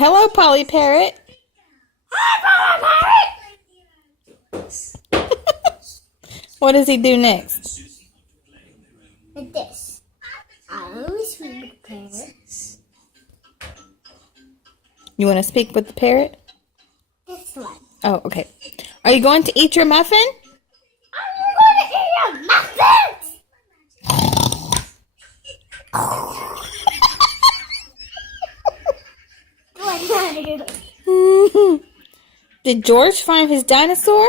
Hello, Polly Parrot. Hi, Parrot! What does he do next? Like this. I always speak with parrots. You want to speak with the parrot? This one. Oh, okay. Are you going to eat your muffin? I'm going to eat your muffins! Did George find his dinosaur?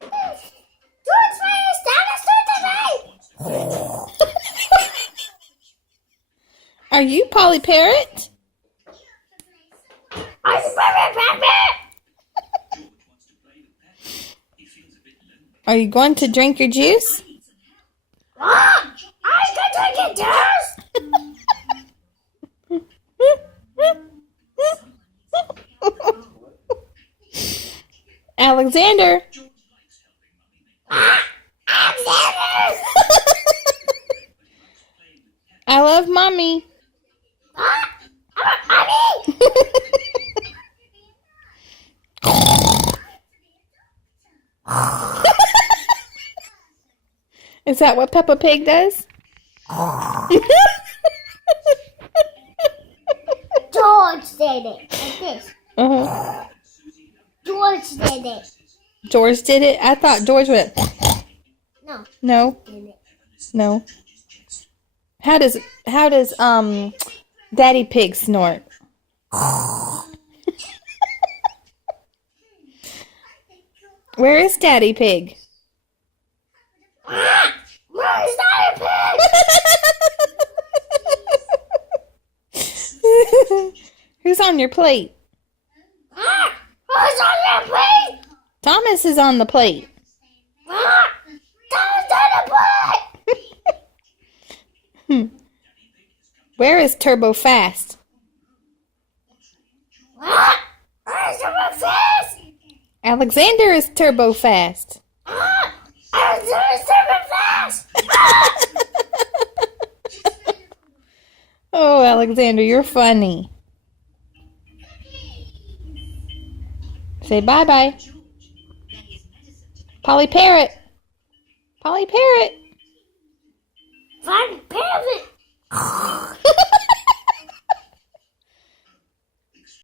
George found his dinosaur today! Are you Polly Parrot? I'm Parrot! Are you going to drink your juice? I can drink it, juice! Alexander. Alexander! I love mommy. Mommy! Is that what Peppa Pig does? George did it. Like this. Uh-huh. George did it. George did it? I thought George would. No. No. Did it. No. How does Daddy Pig snort? Where is Daddy Pig? Where's Daddy Pig? Who's on your plate? Who's on your plate? Thomas is on the plate. Daddy's on the plate. Where is Turbo Fast? Where's your face? Alexander is Turbo Fast. I'm doing super fast. Oh, Alexander, you're funny. Say bye-bye. Polly Parrot. Polly Parrot. Fun parrot.